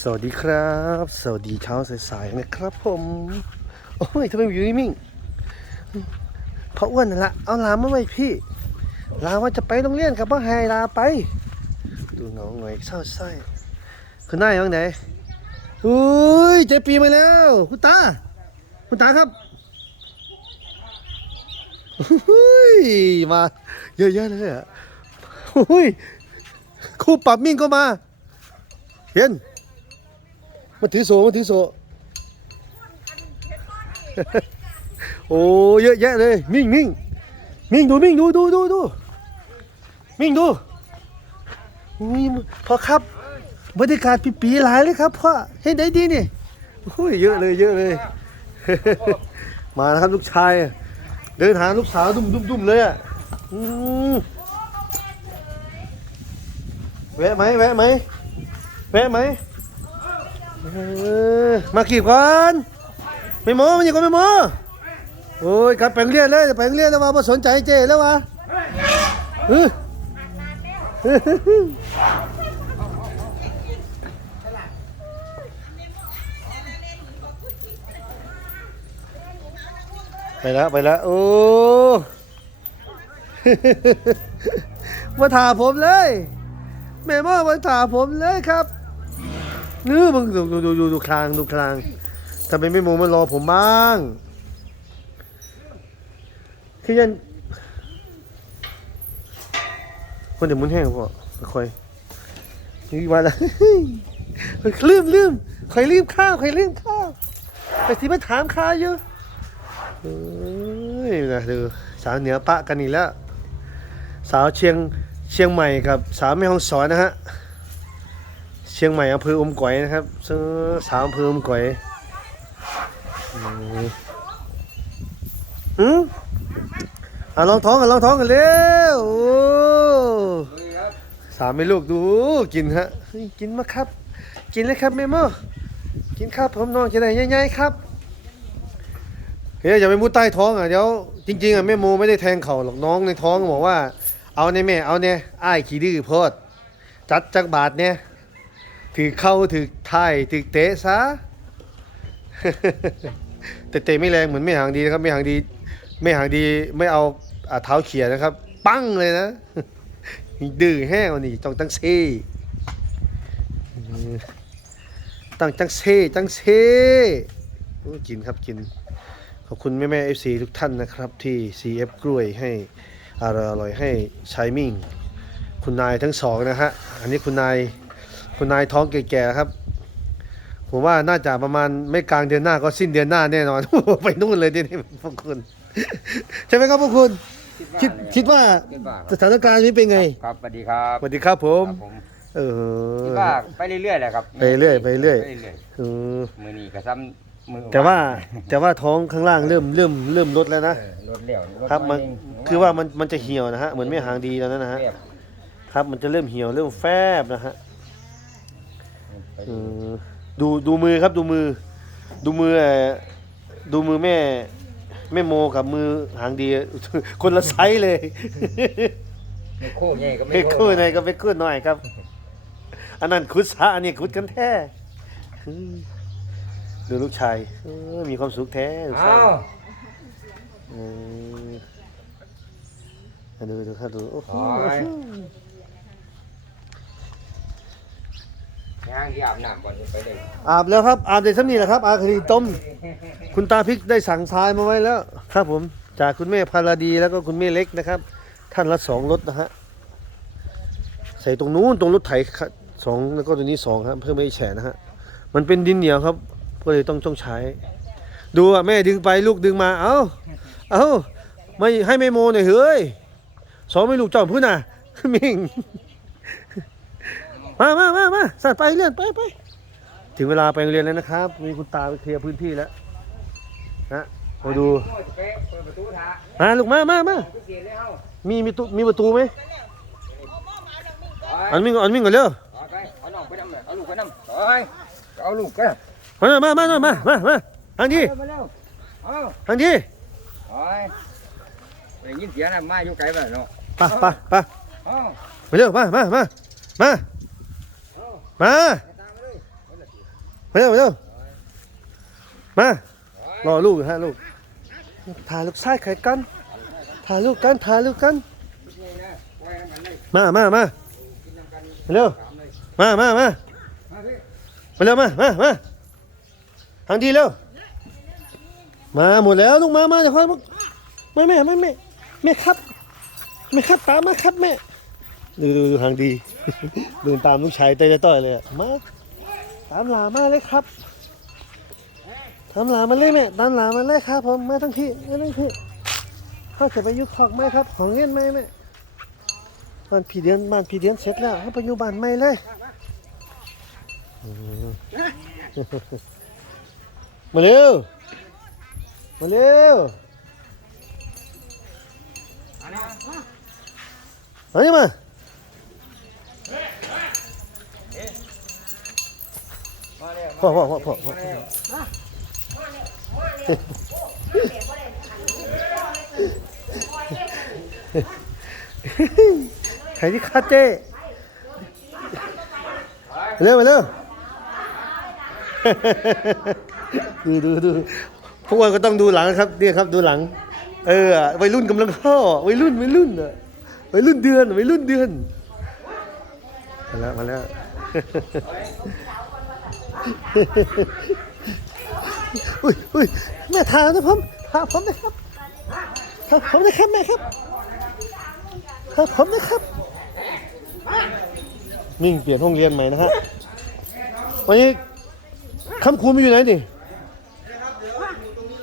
สวัสดีครับ สวัสดีเช้าสายๆนะครับผม โอ้ยทำไมอยู่นิ่งเพราะอ้วนนั่นละเอาลามาไว้พี่ ลาว่าจะไปโรงเรียนกับพ่อไฮลาไป ดูน้องหน่อยเศร้าไส้คุณนายยังไงอุ้ยเจปีมาแล้ว คุณตา คุณตาครับอุ้ยมา เยอะๆเลยอะอุ้ยครูปรับมิ่งก็มาเห็น มาถือโซ่มาถือโซ่โอ้เยอะแยะเลยมิ่งมิ่งมิ่งดูมิ่งดูดูดูดูมิ่งดูอุ้ยพอครับบรรยากาศปีปีๆหลายเลยครับพ่อเห็นได้ดีนี่โอ้ยเยอะเลยเยอะเลย มาแล้วครับลูกชายเดินหาลูกสาวดุมดุมดุมเลยอะแวะไหมแวะไหมแวะไหม เออมากี่ก่อนไม่โม้มันยังก็ไม่โม้โอ้ยกลับไปรงเรียนเลยไปรงเรียนแล้วมาบ่สนใจเจแล้ววะเออไปแล้วไปแล้วโอ้มาถาผมเลยแม่ม่อมาถาผมเลยครับ นื้อมึงดูดูดูดูดูคลางดูคลางทำไมไม่โมมารอผมบ้าง คือยัน คนเดี๋ยวมุนแห้งพ่อค่อยนี่มาแล้วลืมลืมใครลืมข้าวใครลืมข้าวไปที่มาถามข้าอยู่เอ้ยนะดูสาวเหนือปะกันอีกแล้ว สาวเชียงเชียงใหม่กับสาวแม่ฮ่องสอนนะฮะ ชียงใหม่อำเภออมก๋อยนะครับซึ่งสาวอำเภออมก๋อยอืมอะลองท้องกันลองท้องกันเร็วโอ้สามไม่ลูกดูกินฮะกินมาครับ กินเลยครับแม่โมกินครับผมน้องจะได้ใหญ่ๆครับเฮ้ยอย่าไปมุดใต้ท้องอะเดี๋ยวจริงๆอะแม่โมไม่ได้แทงเข่าหรอกน้องในท้องบอกว่า เอาในแม่เอาเนี่ยอ้ายขี้ดื้อโพดจัดจักบาทเนี่ย ถือเข้าถือท้ายถือเตะซะ แต่เตะไม่แรงเหมือนไม่หางดีนะครับ ไม่หางดี ไม่หางดีไม่เอาเท้าเขี่ยนะครับ ปั้งเลยนะดื้อแห้งว่านี่ต้องตั้งเซ่ตั้งจังเซ่จังเซ่โอ้กินครับกิน ขอบคุณแม่แม่เอฟซีทุกท่านนะครับ ที่ CF กล้วยให้อร่อยอร่อยให้ชายมิ่ง คุณนายทั้งสองนะฮะ อันนี้คุณนาย คุณนายท้องแก่ๆครับ ผมว่าน่าจะประมาณไม่กลางเดือนหน้าก็สิ้นเดือนหน้าแน่นอน ไปนู่นเลยที่นี่พวกคุณ ใช่ไหมครับพวกคุณ คิดคิดว่าคิดว่าสถานการณ์นี้เป็นไงครับสวัสดีครับสวัสดีครับผมครับผมเออ คิดว่าไปเรื่อยๆแหละครับไปเรื่อยไปเรื่อย ไปเรื่อยเออมือนี้ก็ซ้ำมือแต่ว่าแต่ว่าท้องข้างล่างเริ่มเริ่มเริ่มลดแล้วนะ เออรถเลี้ยวถครับมันเงคือว่ามันมันจะเหี่ยวนะฮะเหมือนไม่หางดีแล้วนะฮะเรียบครับมันจะเริ่มเหี่ยวเริ่มแฟบนะฮะไปเออ ดูดูมือครับดูมือ ดูมือเอ่อดูมือแม่ แม่โมกับมือหางดี คนละไซส์เลยไม่โค้งใหญ่ก็ไม่เพ็กคู่หน่อยก็เพ็กคู่หน่อยครับ อันนั้นคุดซะอันนี้คุดกันแท้อืมดูลูกชายเออมีความสุขแท้ลูกชาอ้ายวเอออะดูดูครับดูโอ้โห ย่างที่อาบน้ำก่อนไปเลยอาบแล้วครับ อาบได้สักนี่แหละครับ อาคดีต้ม คุณตาพริกได้สั่งทรายมาไว้แล้ว ครับผม จากคุณแม่พาราดีแล้วก็คุณแม่เล็กนะครับ ท่านละสองรถนะฮะ ใส่ตรงนู้นตรงรถไถสองแล้วก็ตัวนี้สองครับ เพื่อไม่ให้แฉะนะฮะ มันเป็นดินเหนียวครับ ก็เลยต้องต้องใช้ ดูอะแม่ดึงไปลูกดึงมา เอ้า เอ้า ไม่ให้แม่โมหน่อยเฮ้ยสองไม่ลูกจอมพื้นน่ะมิง มามามามาสัตว์ไปเรื่อนไปไปถึงเวลาไปโรงเรียนแล้วนะครับ มีคุณตาไปเคลียร์พื้นที่แล้วนะมาดูโอ้ยเป๊ะเปิดประตูท่ามาลูกมามามามีมีตู้มีประตูไหมอันมิ่งอันมิ่งก่อนเร็วเอาไปเอาน้องไปนำเลยเอาลูกไปนำเอาไปเอาลูกก็มามามามามามามาทางที่ทางที่ยได้ยินเสียงนะมาอยู่ไกลไปเนาะไปไปไปเอามาเร็วมามามามา มามาเร็วมาเร็วมารอลูกฮะลูกถ่ายลูกชายไข่กันถ่ายลูกกันถ่ายลูกกัน มามามาเร็วมามามามาเร็วมามามาทางดีเร็วมาหมดแล้วลูกมามาเดี๋ยวค่อยมาไม่แม่ไม่แม่แม่ครับแม่ครับตามมาครับแม่ ดูดูดูทางดีเดินตามลูกชายเตยต่อยเลยอะมาตามหลามาเลยครับตามหลามาเลยแม่ตามหลามาเลยครับผมมาทั้งที่มาทั้งที่เขาจะไปยุคขอกไหมครับ ของเล่นไหมแม่บ้านพี่เดือนบ้านพี่เดือนเสร็จแล้วเขาไปอยู่บ้านใหม่เลยมาเร็วมาเร็วมานี่มา พ่อพ่อพ่อพ่อพ่อใครที่คาเจ้เร็วมาเร็วดูดูดูพวกเราก็ต้องดูหลังครับเนี่ยครับดูหลัง เออวัยรุ่นกำลังเข้าวัยรุ่นวัยรุ่นอะวัยรุ่นเดือนวัยรุ่นเดือนมาแล้วมาแล้ว อุ้ยอุ้ยแม่ทานะผมทาผมนะครับทาผมนะครับแม่ครับทาผมนะครับมิ่งเปลี่ยนห้องเรียนใหม่นะฮะวันนี้คำคูมันอยู่ไหนดิ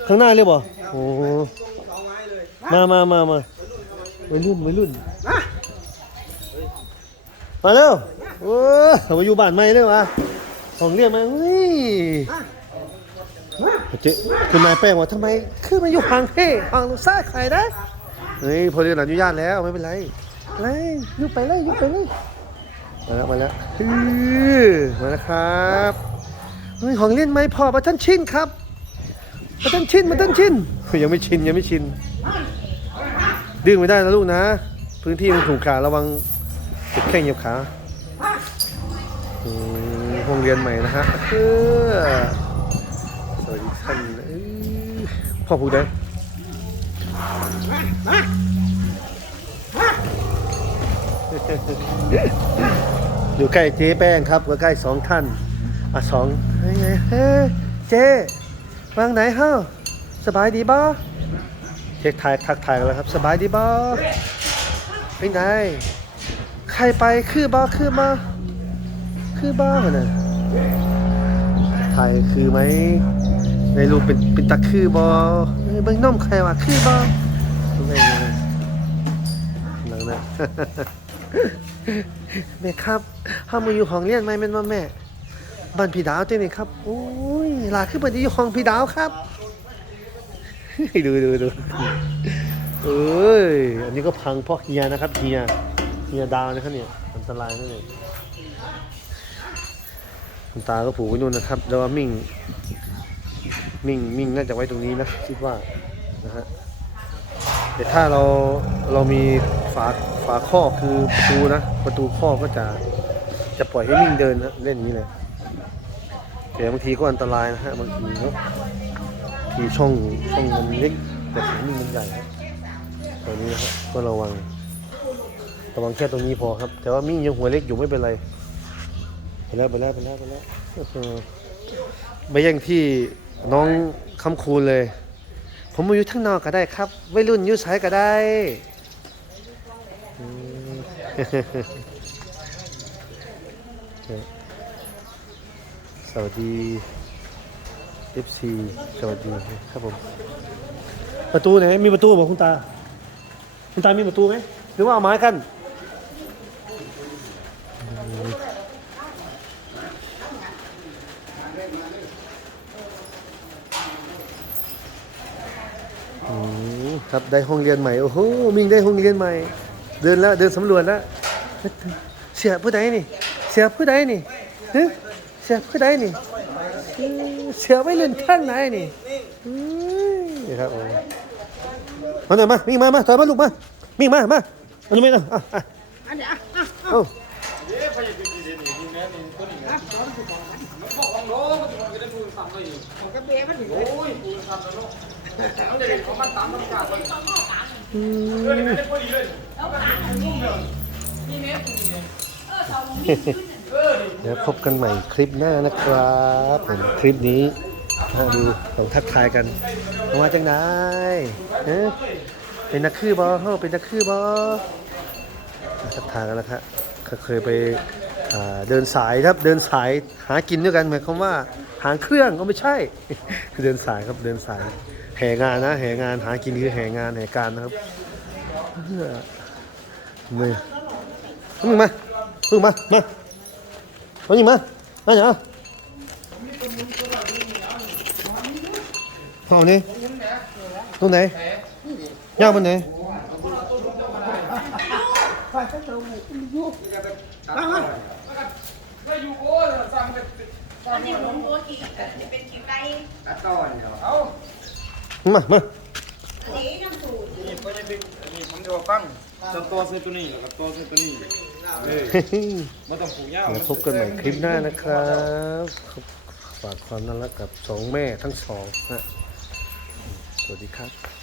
ข้างหน้าเลยบ่โอ้มามามามาวัยรุ่นวัยรุ่น มาเร็วโอ้มาอยู่บ้านใหม่เลยวะ ของเรียกมาเฮ้ยเจ๊คุณนายแป้งว่าทำไมขึ้นมาอยู่ห่างเท่ห่างลูกซ่าใครนะเฮ้ยพอเรียนอนุญาตแล้วไม่เป็นไรเลยยุบไปเลยยุบไปเลยมาแล้วมาแล้วฮือมาแล้วครับเฮ้ยของเล่นไหมพอมาท่านชินครับมาท่านชินมาท่านชินเฮ้ยยังไม่ชินยังไม่ชินดื้อไม่ได้นะลูกนะ พื้นที่มันถูกขาระวังเจ็บแข้งเหยียบขา อืมห้องเรียนใหม่นะฮะเออสวัสดีท่านพ่อพูดได้อยู่ใกล้เจ๊แป้งครับก็ใกล้สองท่านอะสองเฮ้เฮ้เจ๊วางไหนเฮ้าสบายดีบ่เช็คทายทักทายกันแล้วครับ สบายดีบ่เป็นไงใครไปคือบ่คือบ่ คือบ่เหรอนะถ่ายคือไหมในรูปเป็นเป็นตะคือบ่เอ้ยเบิ่งน้มใครว่าคือบ่ไม่ไงหลังนะแม่ครับห้ามาอยู่ห้องเรียนไหมแม่นว่าแม่บ้านพี่ดาวเต้นี่ครับโอ้ยหลาขึ้นไปที่ห้องพี่ดาวครับดูดูดูเอ้ยอันนี้ก็พังเพราะเฮียนะครับเฮียเฮียดาวนะครับเนี่ยอันตรายนะเนี่ย คุณตาก็ผูกไว้นู่นนะครับแล้วว่ามิ่ง มิ่งมิ่งน่าจะไว้ตรงนี้นะคิดว่านะฮะแต่ถ้าเราเรามีฝาฝาข้อคือประตูนะประตูข้อก็จะจะปล่อยให้มิ่งเดินนะเล่นนี้เลยแต่บางทีก็อันตรายนะฮะบางทีเนาะทีช่องช่องมันเล็กแต่ขานี่มันใหญ่ครับตอนนี้นะครับก็ระวังระวังแค่ตรงนี้พอครับ แต่ว่ามิ่งยังหัวเล็กอยู่ไม่เป็นไร ไปแล้วไปแล้วไปแล้วไปแล้วเออไปแย่งที่น้องคำคูณเลย ผมมาอยู่ข้างนอกก็ได้ครับวัยรุ่นอยุ่สายก็ได้อืมสวัสดี FC สวัสดีครับผม ประตูไหนมีประตูบอกคุณตา คุณตามีประตูไหมหรือว่าเอาไม้กัน อืมครับได้ห้องเรียนใหม่ โอ้โหมิงได้ห้องเรียนใหม่ เดินแล้วเดินสำรวจแล้วเสียผู้ใดนี่ เสียผู้ใดนี่ฮะเสียผู้ใดนี่ เสือไม่เล่นข้างไหนนี่อืมนี่ครับผมมาหน่อยมามิ่งมามาถอยมาลูกมามิ่งมามาอันนี้ไม่นะอะอะอันนี้อะอะเอาสั่งเลยอยู่มันก็เบะมันถึงโอ้ยปูสั่งแล้วเนาะเอาเด็กของมันตามธรรมชาติเลยอืมเรื่องนี้ไม่ได้พอดีเลยแล้ว เดี๋ยวพบกันใหม่คลิปหน้านะครับผมคลิปนี้นะดูเราทักทายกันมาจังไหนเอ๊ะเป็นนักคือบอเฮ้เป็นนักคือบอทักทายกันแล้วครับเคยไปเดินสายครับเดินสายหากินด้วยกันหมายความว่าหางเครื่องก็ไม่ใช่ เดินสายครับเดินสาย แห่งานนะแห่งานหากินคือแห่งานแห่การนะครับมือมึงมามึงมา มามานี่มามาอย่าเอานี่ตรงไหนย่างมันไหนอันนี้หมุนตัวกี่เป็นกี่ไก่ตัดต้อนเนาะเอา มามาอันนี้น้ำสูตรนี่ก็จะเป็นนี่ผมจะฟังจะตัวเซตัวนี้กับตัวเซตัวนี้เออไม่ต้องผูกยาวแล้วพบกันใหม่คลิปหน้านะครับฝากความน่ารักกับสองแม่ทั้งสองนะสวัสดีครับ